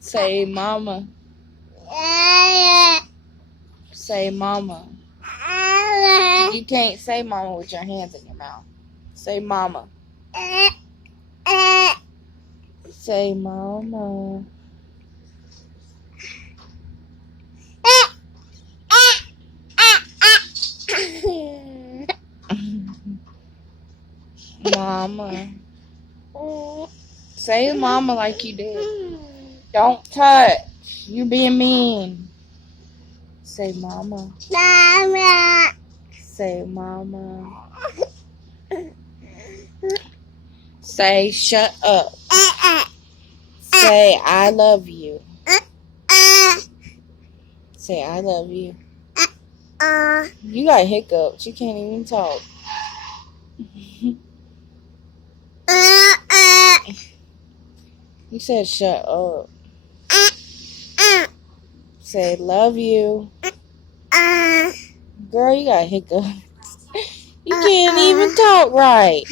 Say mama. Say mama. You can't say mama with your hands in your mouth. Say mama. Say mama. Mama. Say mama like you did. Don't touch. You being mean. Say mama. Say mama. Say shut up. Say I love you. Say I love you. You got hiccups. You can't even talk. You said shut up. Say love you. Girl, you got hiccups. You can't even talk right.